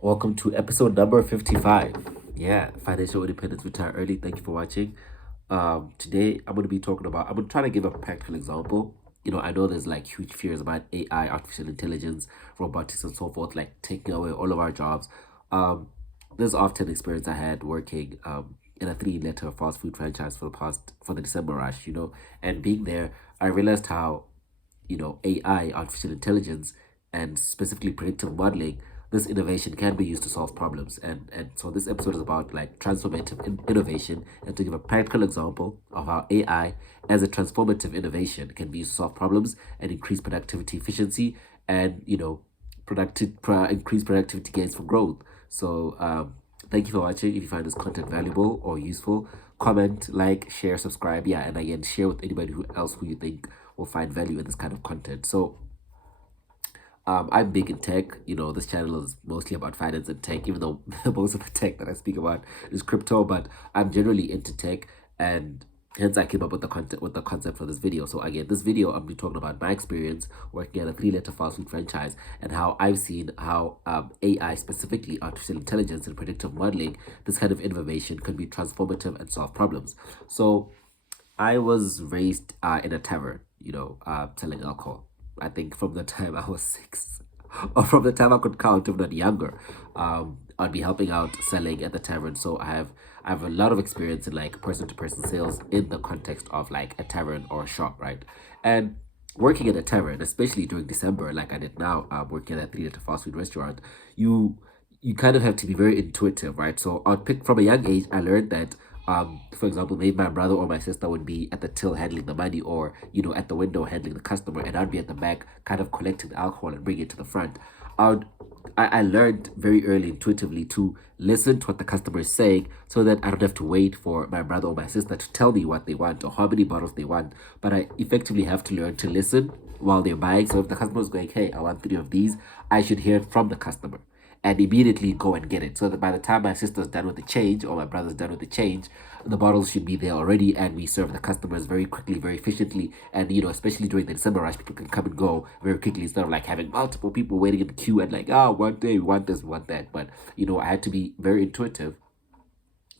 Welcome to episode number 55. Yeah, financial independence, retire early. Thank you for watching. Today I'm going to be talking about, I'm going to try to give a practical example. I know there's like huge fears about AI, artificial intelligence, robotics, and so forth, like taking away all of our jobs. Um, this is often experience I had working in a three-letter fast food franchise for the December rush, and being there, I realized how AI, artificial intelligence, and specifically predictive modeling, this innovation can be used to solve problems. And so this episode is about like transformative innovation and to give a practical example of how AI as a transformative innovation can be used to solve problems and increase productivity efficiency and, increase productivity gains for growth. So thank you for watching. If you find this content valuable or useful, comment, like, share, subscribe. Yeah, and again, share with anybody who you think will find value in this kind of content. So I'm big in tech. This channel is mostly about finance and tech, even though most of the tech that I speak about is crypto. But I'm generally into tech, and hence I came up with the concept for this video. So again, this video I'm be talking about my experience working at a three-letter fast food franchise and how I've seen how AI, specifically artificial intelligence and predictive modeling, this kind of innovation can be transformative and solve problems. So I was raised in a tavern, selling alcohol. I think from the time I was six, or from the time I could count, if not younger, I'd be helping out selling at the tavern. So I have a lot of experience in like person to person sales in the context of like a tavern or a shop, right? And working at a tavern, especially during December, like I did now, working at a three-letter fast food restaurant, you kind of have to be very intuitive, right? So I'd pick from a young age, I learned that for example, maybe my brother or my sister would be at the till handling the money or, at the window handling the customer, and I'd be at the back kind of collecting the alcohol and bringing it to the front. I would I learned very early intuitively to listen to what the customer is saying so that I don't have to wait for my brother or my sister to tell me what they want or how many bottles they want. But I effectively have to learn to listen while they're buying. So if the customer is going, hey, I want three of these, I should hear it from the customer and immediately go and get it. So that by the time my sister's done with the change or my brother's done with the change, the bottles should be there already and we serve the customers very quickly, very efficiently. And, especially during the December rush, people can come and go very quickly instead of like having multiple people waiting in the queue and like, one day we want this, we want that. But, I had to be very intuitive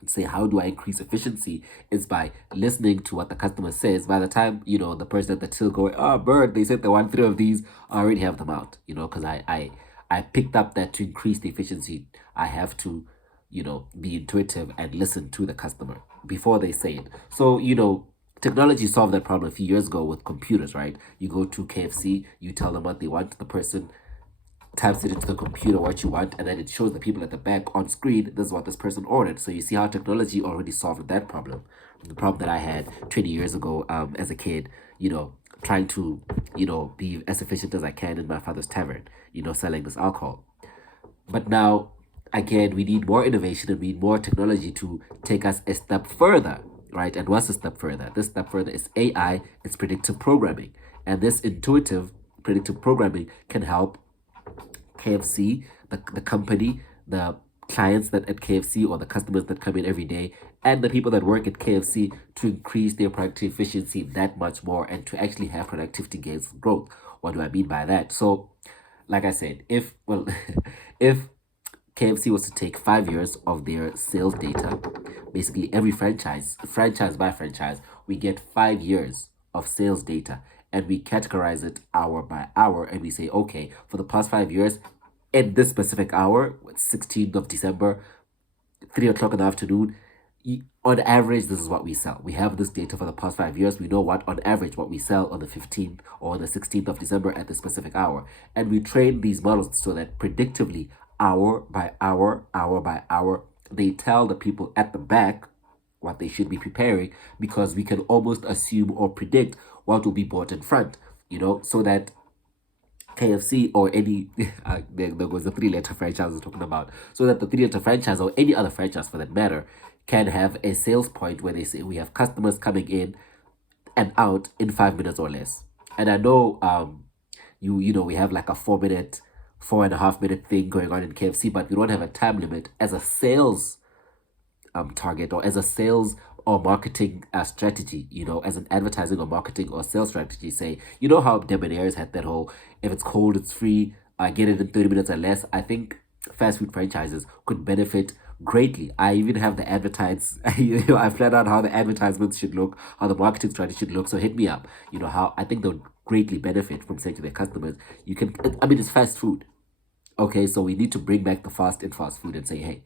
and say, how do I increase efficiency? Is by listening to what the customer says. By the time, the person at the till going, bird, they said they want three of these, I already have them out, because I picked up that to increase the efficiency, I have to, be intuitive and listen to the customer before they say it. So, technology solved that problem a few years ago with computers, right? You go to KFC, you tell them what they want, the person types it into the computer what you want, and then it shows the people at the back on screen, this is what this person ordered. So you see how technology already solved that problem. The problem that I had 20 years ago as a kid, trying to, be as efficient as I can in my father's tavern, selling this alcohol. But now, again, we need more innovation and we need more technology to take us a step further, right? And what's a step further? This step further is AI, it's predictive programming. And this intuitive predictive programming can help KFC, the company, the clients that at KFC or the customers that come in every day, and the people that work at KFC to increase their productivity efficiency that much more and to actually have productivity gains for growth. What do I mean by that? So, like I said, if well, if KFC was to take 5 years of their sales data, basically every franchise by franchise, we get 5 years of sales data and we categorize it hour by hour and we say, okay, for the past 5 years, in this specific hour, 16th of December, 3 o'clock in the afternoon, on average, this is what we sell. We have this data for the past 5 years. We know on average, what we sell on the 15th or on the 16th of December at this specific hour. And we train these models so that predictively, hour by hour, hour by hour, they tell the people at the back what they should be preparing because we can almost assume or predict what will be bought in front, so that KFC or any there was a three-letter franchise I was talking about, so that the three-letter franchise or any other franchise for that matter can have a sales point where they say we have customers coming in and out in 5 minutes or less. And I know we have like a 4 minute, 4.5 minute thing going on in KFC, but we don't have a time limit as a sales target or as a sales or marketing strategy, as an advertising or marketing or sales strategy. Say, how Debonair's had that whole, if it's cold, it's free, I get it in 30 minutes or less. I think fast food franchises could benefit greatly. I even have the advertise. I've planned out how the advertisements should look, how the marketing strategy should look. So hit me up. How I think they'll greatly benefit from saying to their customers, you can. I mean, it's fast food. Okay, so we need to bring back the fast in fast food and say, hey,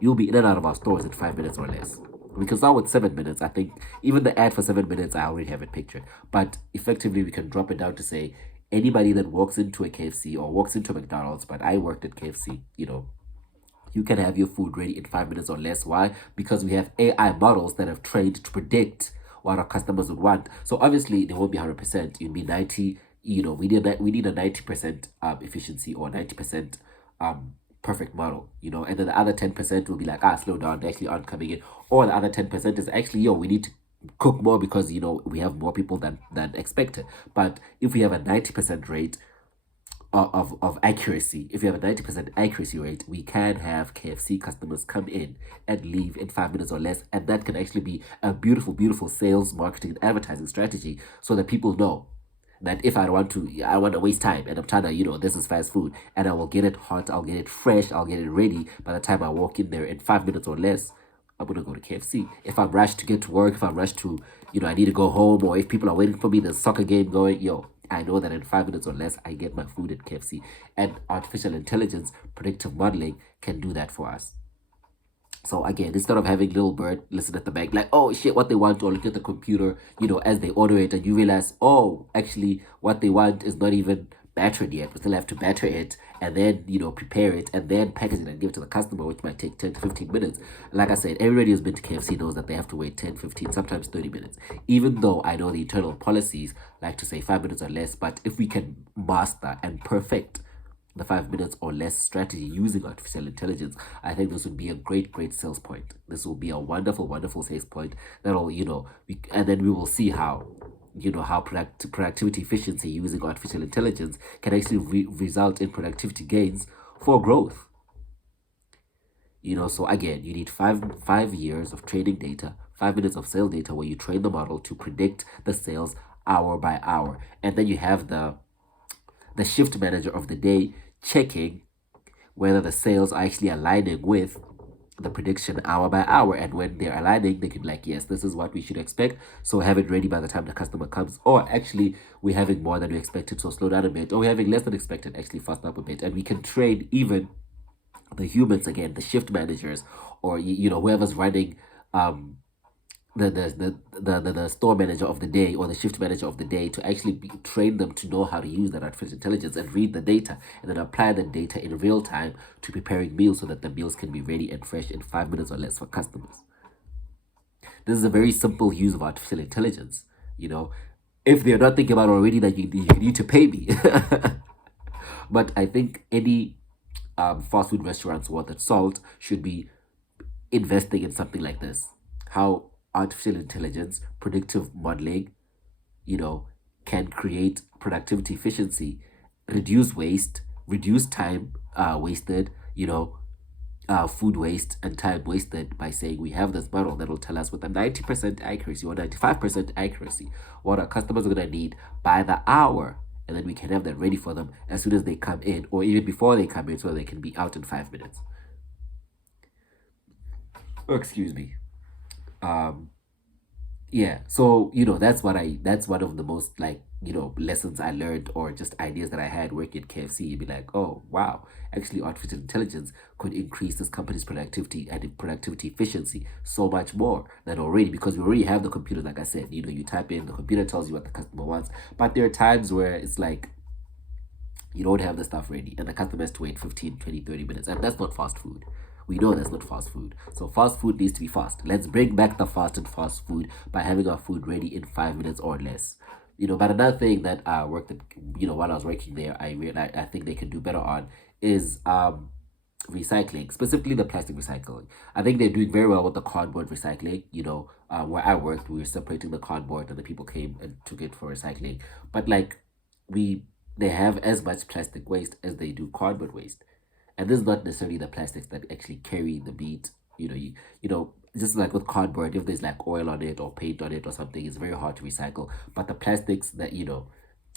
you'll be in and out of our stores in 5 minutes or less. Because now with 7 minutes, I think even the ad for 7 minutes, I already have it pictured. But effectively, we can drop it down to say anybody that walks into a KFC or walks into a McDonald's, but I worked at KFC, you can have your food ready in 5 minutes or less. Why? Because we have AI models that have trained to predict what our customers would want. So obviously they won't be 100%. You'd be 90. We need a 90% efficiency or 90% perfect model. And then the other 10% will be like, slow down, they actually aren't coming in. Or the other 10% is actually, we need to cook more because we have more people than expected. But if we have a 90% rate of accuracy, if you have a 90% accuracy rate, we can have KFC customers come in and leave in 5 minutes or less. And that can actually be a beautiful, beautiful sales, marketing, and advertising strategy so that people know that if I want to waste time and I'm trying to, this is fast food and I will get it hot, I'll get it fresh, I'll get it ready by the time I walk in there in 5 minutes or less. I'm gonna go to KFC. If I'm rushed to get to work, if I'm rushed to, I need to go home, or if people are waiting for me, there's a soccer game going, I know that in 5 minutes or less, I get my food at KFC. And artificial intelligence, predictive modeling can do that for us. So again, instead of having little bird listen at the back, like, oh shit, what they want, or look at the computer, as they order it, and you realize, oh, actually, what they want is not even battered yet. We still have to batter it and then, prepare it and then package it and give it to the customer, which might take 10 to 15 minutes. Like I said, everybody who's been to KFC knows that they have to wait 10, 15, sometimes 30 minutes. Even though I know the internal policies like to say 5 minutes or less, but if we can master and perfect the 5 minutes or less strategy using artificial intelligence, I think this would be a great, great sales point. This will be a wonderful, wonderful sales point that'll, and then we will see how, how productivity efficiency using artificial intelligence can actually result in productivity gains for growth. So again, you need five years of training data, 5 minutes of sales data where you train the model to predict the sales hour by hour. And then you have the shift manager of the day checking whether the sales are actually aligning with the prediction hour by hour. And when they're aligning, they can be like, yes, this is what we should expect. So have it ready by the time the customer comes. Or actually, we're having more than we expected, so slow down a bit. Or we're having less than expected, actually fasten up a bit. And we can train even the humans again, the shift managers, or whoever's running the store manager of the day or the shift manager of the day, to actually train them to know how to use that artificial intelligence and read the data and then apply the data in real time to preparing meals so that the meals can be ready and fresh in 5 minutes or less for customers. This is a very simple use of artificial intelligence. If they're not thinking about already that you need to pay me. But I think any fast food restaurants worth its salt should be investing in something like this. How artificial intelligence, predictive modeling, can create productivity efficiency, reduce waste, reduce time wasted, food waste and time wasted, by saying we have this model that will tell us with a 90% accuracy or 95% accuracy what our customers are going to need by the hour. And then we can have that ready for them as soon as they come in, or even before they come in, so they can be out in 5 minutes. Oh, excuse me. Yeah, so that's one of the most, like, lessons I learned, or just ideas that I had working at KFC. You'd be like, oh wow, actually artificial intelligence could increase this company's productivity and productivity efficiency so much more than already, because we already have the computer. Like I said, you type in, the computer tells you what the customer wants. But there are times where it's like you don't have the stuff ready and the customer has to wait 15, 20, 30 minutes, and that's not fast food. We know that's not fast food. So fast food needs to be fast. Let's bring back the fast and fast food by having our food ready in 5 minutes or less. But another thing that I worked at, while I was working there, I realized I think they can do better on is recycling, specifically the plastic recycling. I think they're doing very well with the cardboard recycling. Where I worked, we were separating the cardboard and the people came and took it for recycling. But like, they have as much plastic waste as they do cardboard waste. And this is not necessarily the plastics that actually carry the meat. Just like with cardboard, if there's like oil on it or paint on it or something, it's very hard to recycle. But the plastics that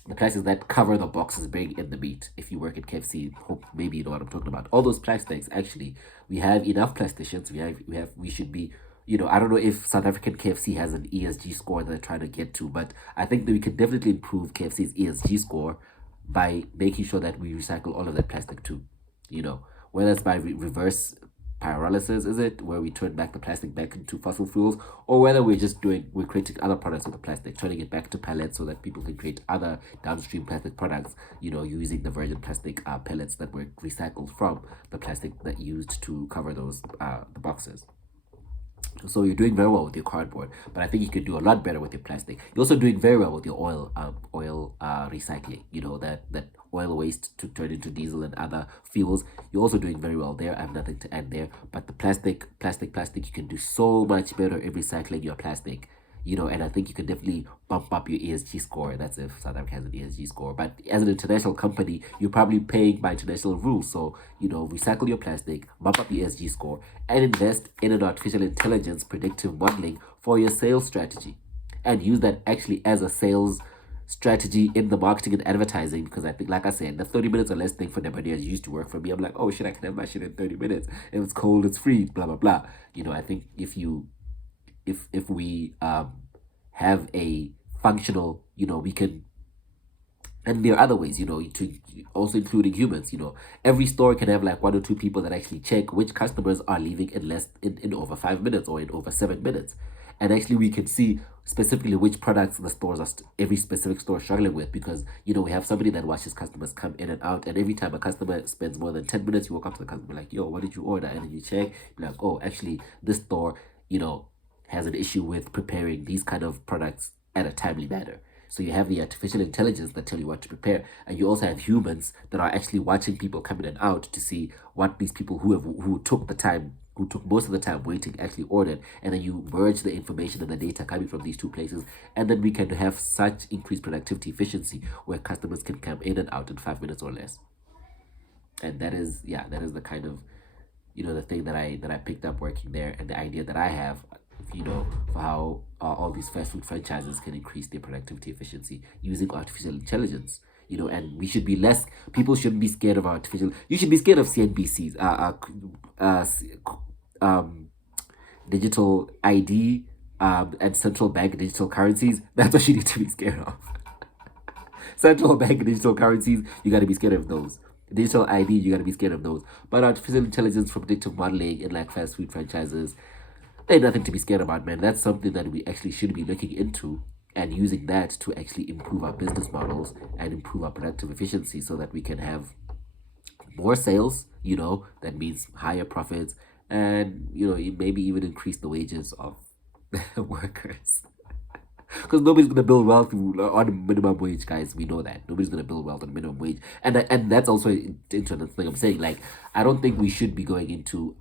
the plastics that cover the boxes bring in the meat. If you work at KFC, hope maybe you know what I'm talking about. All those plastics, actually, we have enough plasticians. We should be, you know, I don't know if South African KFC has an ESG score that they're trying to get to, but I think that we can definitely improve KFC's ESG score by making sure that we recycle all of that plastic too. You know, whether it's by reverse pyrolysis, is it, where we turn back the plastic back into fossil fuels, or whether we're creating other products with the plastic, turning it back to pellets so that people can create other downstream plastic products, you know, using the virgin plastic pellets that were recycled from the plastic that used to cover those the boxes. So you're doing very well with your cardboard, but I think you could do a lot better with your plastic. You're also doing very well with your oil recycling. You know, that oil waste to turn into diesel and other fuels. You're also doing very well there. I have nothing to add there. But the plastic, you can do so much better in recycling your plastic. You know, and I think you can definitely bump up your ESG score. That's if South Africa has an ESG score. But as an international company, you're probably paying by international rules. So, you know, recycle your plastic, bump up your ESG score, and invest in an artificial intelligence predictive modeling for your sales strategy. And use that actually as a sales strategy in the marketing and advertising, because I think, like I said, the 30 minutes or less thing for Nebadias used to work for me. I'm like, oh shit, I can have my shit in 30 minutes. If it's cold, it's free, blah, blah, blah. You know, I think if we have a functional, you know, we can, and there are other ways, you know, to also including humans. You know, every store can have like one or two people that actually check which customers are leaving in over 5 minutes or in over 7 minutes. And actually we can see specifically which products the stores are every specific store struggling with, because you know we have somebody that watches customers come in and out, and every time a customer spends more than 10 minutes, you walk up to the customer like, yo, what did you order? And then you check, you're like, oh, actually this store, you know, has an issue with preparing these kind of products at a timely manner. So you have the artificial intelligence that tell you what to prepare, and you also have humans that are actually watching people come in and out to see what these people who took the time, who took most of the time waiting, actually ordered, and then you merge the information and the data coming from these two places, and then we can have such increased productivity efficiency where customers can come in and out in 5 minutes or less. And that is, yeah, that is the kind of, you know, the thing that I picked up working there, and the idea that I have, you know, for how all these fast food franchises can increase their productivity efficiency using artificial intelligence. You know, and we should be less. People shouldn't be scared of artificial. You should be scared of CNBCs, digital ID, and central bank digital currencies. That's what you need to be scared of. Central bank digital currencies, you got to be scared of those. Digital ID, you got to be scared of those. But artificial intelligence for predictive modeling in like fast food franchises, there's nothing to be scared about, man. That's something that we actually should be looking into and using that to actually improve our business models and improve our productive efficiency so that we can have more sales, you know, that means higher profits, and, you know, maybe even increase the wages of workers. Because nobody's gonna build wealth on minimum wage, guys. We know that nobody's gonna build wealth on minimum wage, and that's also into another thing I'm saying. Like, I don't think we should be going into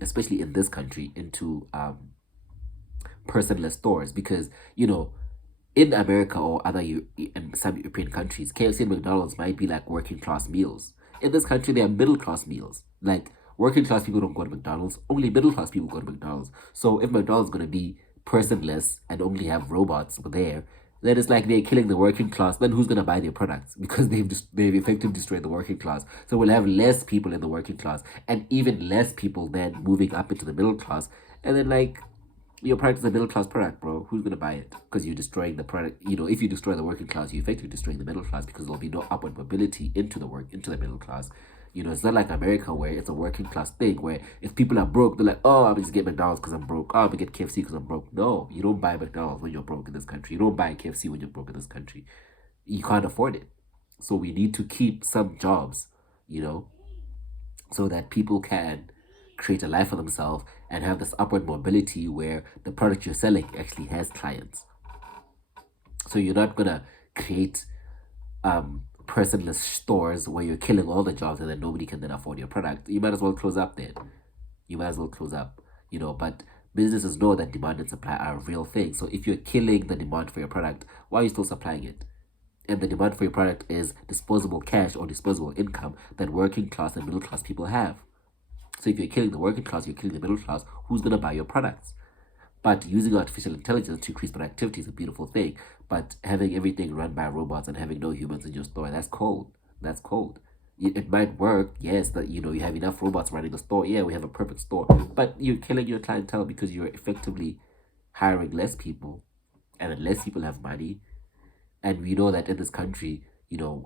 especially in this country, into personless stores, because you know, in America or other and some European countries, KFC and McDonald's might be like working class meals. In this country, they are middle class meals. Like, working class people don't go to McDonald's. Only middle class people go to McDonald's. So if McDonald's gonna be personless and only have robots there, then it's like they're killing the working class. Then who's gonna buy their products? Because they've effectively destroyed the working class. So we'll have less people in the working class, and even less people then moving up into the middle class. And then, like, your product is a middle class product, bro. Who's gonna buy it? Because you're destroying the product. You know, if you destroy the working class, you're effectively destroying the middle class, because there'll be no upward mobility into the middle class. You know, it's not like America where it's a working class thing where if people are broke, they're like, oh, I'm just get McDonald's because I'm broke. Oh, I'm gonna get KFC because I'm broke. No, you don't buy McDonald's when you're broke in this country. You don't buy KFC when you're broke in this country. You can't afford it. So we need to keep some jobs, you know, so that people can create a life for themselves and have this upward mobility where the product you're selling actually has clients. So you're not gonna create personless stores where you're killing all the jobs and then nobody can then afford your product. You might as well close up then. You might as well close up, you know. But businesses know that demand and supply are a real thing. So if you're killing the demand for your product, why are you still supplying it? And the demand for your product is disposable cash or disposable income that working class and middle class people have. So if you're killing the working class, you're killing the middle class, who's gonna buy your products? But using artificial intelligence to increase productivity is a beautiful thing. But having everything run by robots and having no humans in your store, that's cold. That's cold. It might work, yes, that you have enough robots running the store. Yeah, we have a perfect store. But you're killing your clientele because you're effectively hiring less people, and then less people have money. And we know that in this country,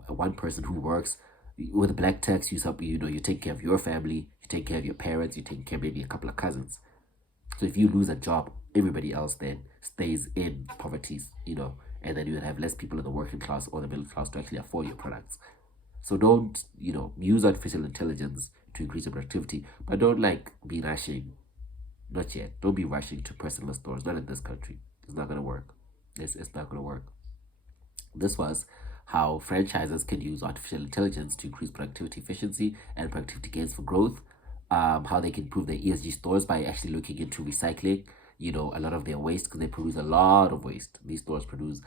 one person who works with black tax, you take care of your family, you take care of your parents, you take care of maybe a couple of cousins. So if you lose a job, everybody else then stays in poverty, and then you would have less people in the working class or the middle class to actually afford your products. So don't, use artificial intelligence to increase your productivity, but don't like be rushing. Not yet. Don't be rushing to personal stores. Not in this country. It's not gonna work. It's not gonna work. This was how franchises can use artificial intelligence to increase productivity efficiency and productivity gains for growth. How they can improve their ESG stores by actually looking into recycling, a lot of their waste because they produce a lot of waste. These stores produce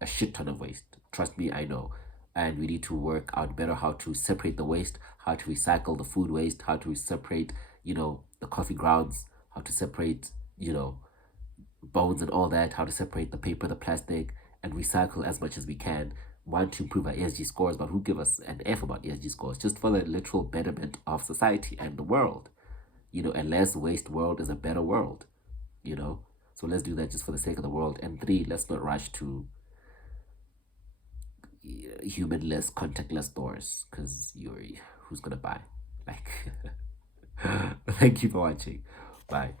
a shit ton of waste. Trust me, I know. And we need to work out better how to separate the waste, how to recycle the food waste, how to separate, the coffee grounds, how to separate, bones and all that, how to separate the paper, the plastic, and recycle as much as we can. Want to improve our ESG scores, but who give us an F about ESG scores? Just for the literal betterment of society and the world. A less waste world is a better world, you know? So let's do that just for the sake of the world. And three, let's not rush to humanless, contactless stores because who's gonna buy? Like, thank you for watching. Bye.